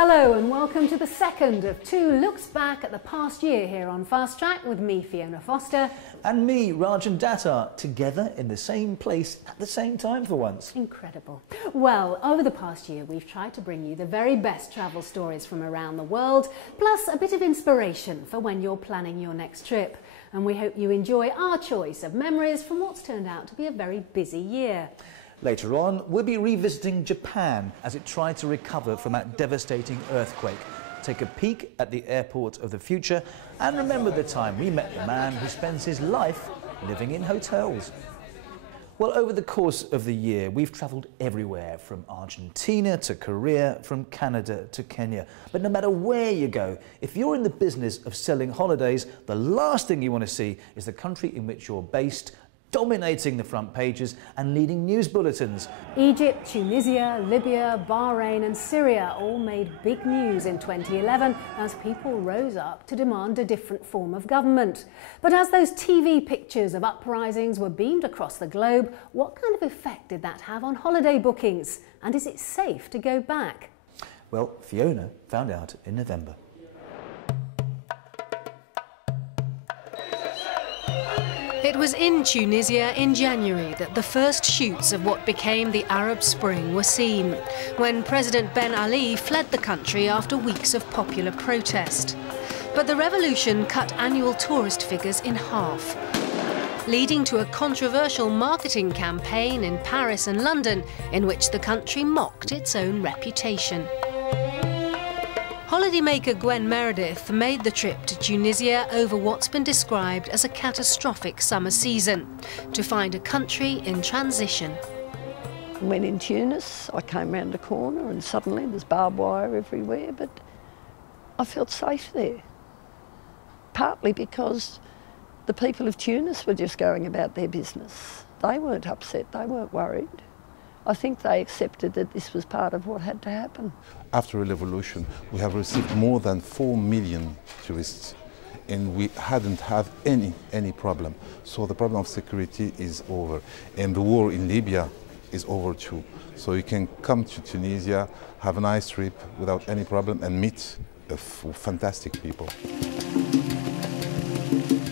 Hello and welcome to the second of two looks back at the past year here on Fast Track with me, Fiona Foster. And me, Rajan Datta, together in the same place at the same time for once. Incredible. Well, over the past year we've tried to bring you the very best travel stories from around the world, plus a bit of inspiration for when you're planning your next trip. And we hope you enjoy our choice of memories from what's turned out to be a very busy year. Later on, we'll be revisiting Japan as it tried to recover from that devastating earthquake. Take a peek at the airport of the future and remember the time we met the man who spends his life living in hotels. Well, over the course of the year, we've travelled everywhere, from Argentina to Korea, from Canada to Kenya. But no matter where you go, if you're in the business of selling holidays, the last thing you want to see is the country in which you're based, dominating the front pages and leading news bulletins. Egypt, Tunisia, Libya, Bahrain and Syria all made big news in 2011 as people rose up to demand a different form of government. But as those TV pictures of uprisings were beamed across the globe, what kind of effect did that have on holiday bookings? And is it safe to go back? Well, Fiona found out in November. It was in Tunisia in January that the first shoots of what became the Arab Spring were seen, when President Ben Ali fled the country after weeks of popular protest. But the revolution cut annual tourist figures in half, leading to a controversial marketing campaign in Paris and London in which the country mocked its own reputation. Holidaymaker Gwen Meredith made the trip to Tunisia over what's been described as a catastrophic summer season, to find a country in transition. When in Tunis, I came round the corner and suddenly there's barbed wire everywhere, but I felt safe there. Partly because the people of Tunis were just going about their business. They weren't upset, they weren't worried. I think they accepted that this was part of what had to happen. After a revolution, we have received more than 4 million tourists, and we hadn't had any problem. So the problem of security is over, and the war in Libya is over too. So you can come to Tunisia, have a nice trip without any problem, and meet fantastic people.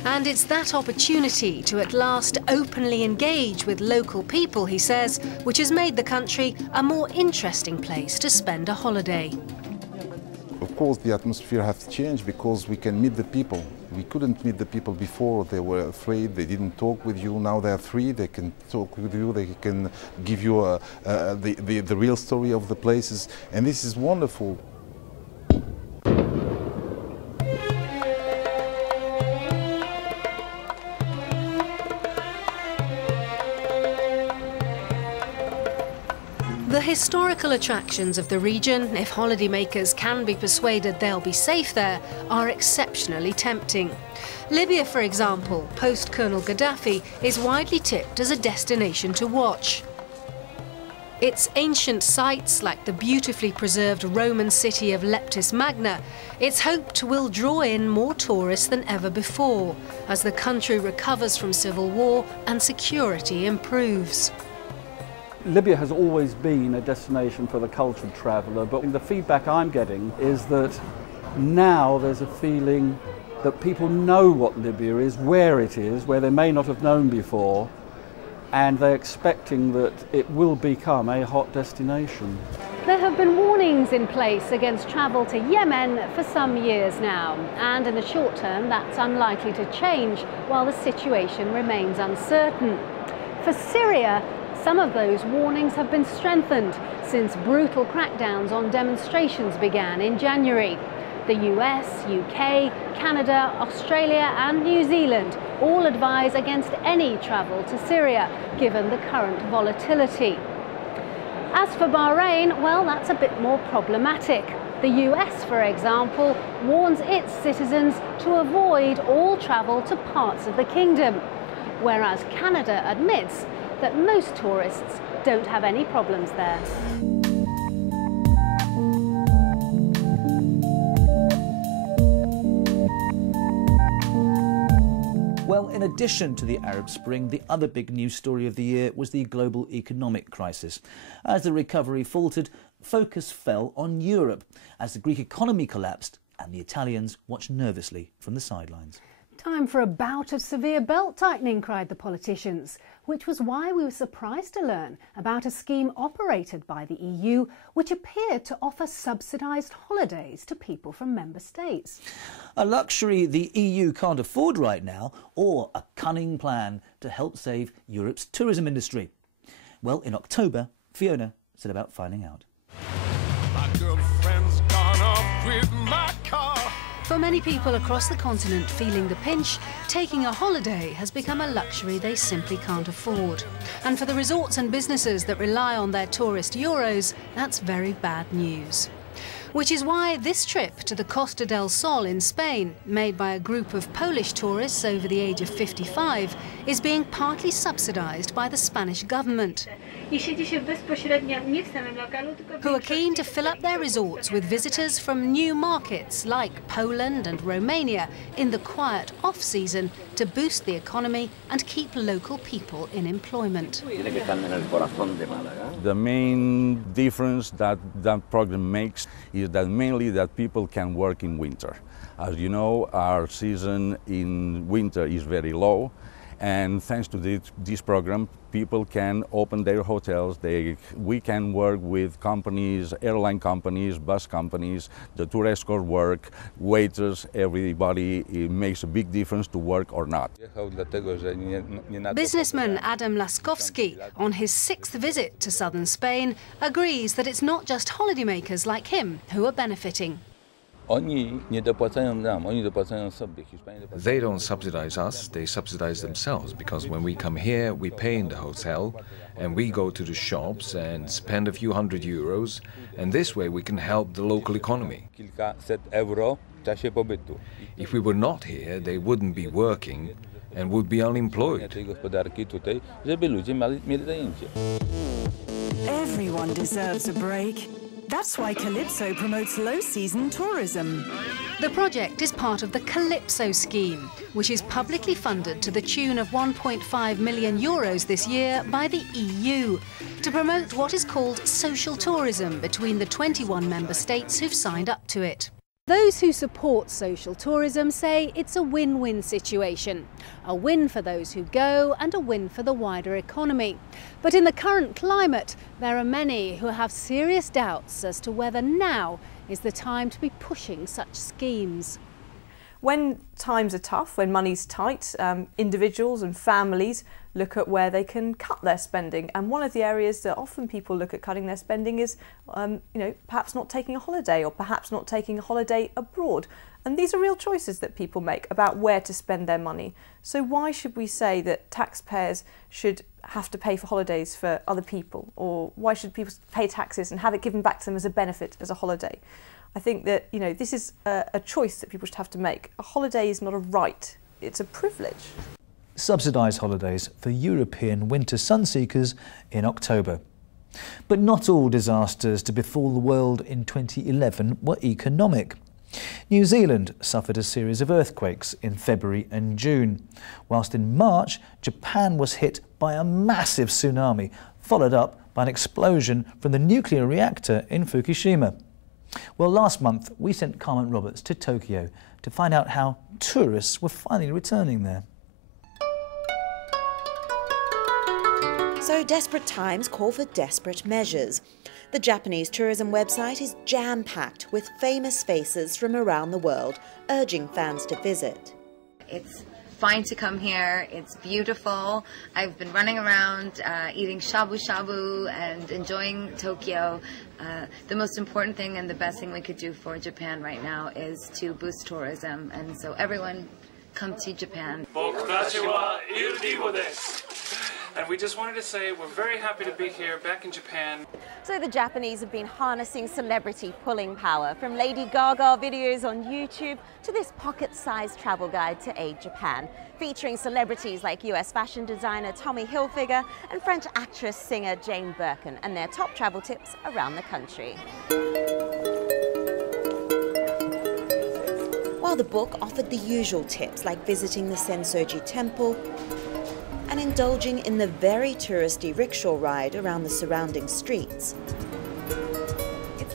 And it's that opportunity to at last openly engage with local people, he says, which has made the country a more interesting place to spend a holiday. Of course, the atmosphere has changed because we can meet the people. We couldn't meet the people before. They were afraid, they didn't talk with you. Now they're free, they can talk with you, they can give you the real story of the places. And this is wonderful. The historical attractions of the region, if holidaymakers can be persuaded they'll be safe there, are exceptionally tempting. Libya, for example, post-Colonel Gaddafi, is widely tipped as a destination to watch. Its ancient sites, like the beautifully preserved Roman city of Leptis Magna, it's hoped will draw in more tourists than ever before, as the country recovers from civil war and security improves. Libya has always been a destination for the cultured traveller, but the feedback I'm getting is that now there's a feeling that people know what Libya is, where they may not have known before, and they're expecting that it will become a hot destination. There have been warnings in place against travel to Yemen for some years now, and in the short term that's unlikely to change while the situation remains uncertain. For Syria, some of those warnings have been strengthened since brutal crackdowns on demonstrations began in January. The US, UK, Canada, Australia and New Zealand all advise against any travel to Syria, given the current volatility. As for Bahrain, well, that's a bit more problematic. The US, for example, warns its citizens to avoid all travel to parts of the kingdom, whereas Canada admits that most tourists don't have any problems there. Well, in addition to the Arab Spring, the other big news story of the year was the global economic crisis. As the recovery faltered, focus fell on Europe as the Greek economy collapsed and the Italians watched nervously from the sidelines. Time for a bout of severe belt-tightening, cried the politicians, which was why we were surprised to learn about a scheme operated by the EU which appeared to offer subsidised holidays to people from member states. A luxury the EU can't afford right now, or a cunning plan to help save Europe's tourism industry? Well, in October, Fiona set about finding out. My girlfriend's gone off with my car. For many people across the continent feeling the pinch, taking a holiday has become a luxury they simply can't afford. And for the resorts and businesses that rely on their tourist euros, that's very bad news. Which is why this trip to the Costa del Sol in Spain, made by a group of Polish tourists over the age of 55, is being partly subsidised by the Spanish government, who are keen to fill up their resorts with visitors from new markets like Poland and Romania in the quiet off-season to boost the economy and keep local people in employment. The main difference that program makes is that mainly that people can work in winter. As you know, our season in winter is very low, and thanks to this program, people can open their hotels. We can work with companies, airline companies, bus companies, the tour escort work, waiters, everybody. It makes a big difference to work or not. Businessman Adam Laskowski, on his 6th visit to southern Spain, agrees that it's not just holidaymakers like him who are benefiting. They don't subsidize us, they subsidize themselves, because when we come here, we pay in the hotel and we go to the shops and spend a few €100, and this way we can help the local economy. If we were not here, they wouldn't be working and would be unemployed. Everyone deserves a break. That's why Calypso promotes low-season tourism. The project is part of the Calypso scheme, which is publicly funded to the tune of €1.5 million this year by the EU, to promote what is called social tourism between the 21 member states who've signed up to it. Those who support social tourism say it's a win-win situation. A win for those who go and a win for the wider economy. But in the current climate, there are many who have serious doubts as to whether now is the time to be pushing such schemes. When times are tough, when money's tight, individuals and families look at where they can cut their spending. And one of the areas that often people look at cutting their spending is, perhaps not taking a holiday or perhaps not taking a holiday abroad. And these are real choices that people make about where to spend their money. So why should we say that taxpayers should have to pay for holidays for other people? Or why should people pay taxes and have it given back to them as a benefit, as a holiday? I think that, this is a choice that people should have to make. A holiday is not a right, it's a privilege. Subsidised holidays for European winter sunseekers in October. But not all disasters to befall the world in 2011 were economic. New Zealand suffered a series of earthquakes in February and June, whilst in March Japan was hit by a massive tsunami, followed up by an explosion from the nuclear reactor in Fukushima. Well, last month we sent Carmen Roberts to Tokyo to find out how tourists were finally returning there. So desperate times call for desperate measures. The Japanese tourism website is jam-packed with famous faces from around the world, urging fans to visit. It's fine to come here, it's beautiful. I've been running around eating shabu-shabu and enjoying Tokyo. The most important thing and the best thing we could do for Japan right now is to boost tourism, and so everyone come to Japan. And we just wanted to say we're very happy to be here back in Japan. So the Japanese have been harnessing celebrity pulling power, from Lady Gaga videos on YouTube to this pocket-sized travel guide to Aid Japan, featuring celebrities like US fashion designer Tommy Hilfiger and French actress singer Jane Birkin, and their top travel tips around the country. While the book offered the usual tips like visiting the Sensoji Temple and indulging in the very touristy rickshaw ride around the surrounding streets,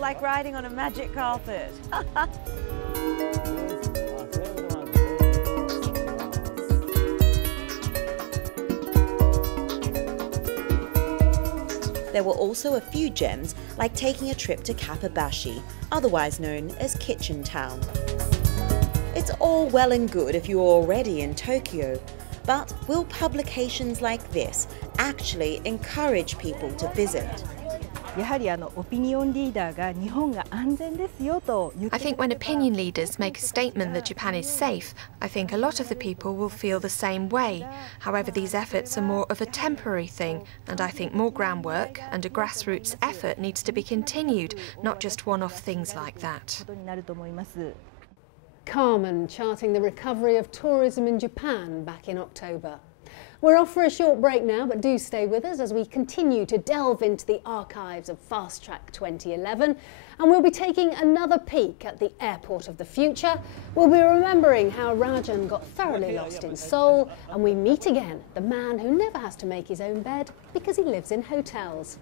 like riding on a magic carpet. There were also a few gems, like taking a trip to Kappabashi, otherwise known as Kitchen Town. It's all well and good if you're already in Tokyo, but will publications like this actually encourage people to visit? I think when opinion leaders make a statement that Japan is safe, I think a lot of the people will feel the same way. However, these efforts are more of a temporary thing, and I think more groundwork and a grassroots effort needs to be continued, not just one-off things like that. Carmen charting the recovery of tourism in Japan back in October. We're off for a short break now, but do stay with us as we continue to delve into the archives of Fast Track 2011, and we'll be taking another peek at the airport of the future. We'll be remembering how Rajan got thoroughly lost in Seoul, and we meet again the man who never has to make his own bed because he lives in hotels.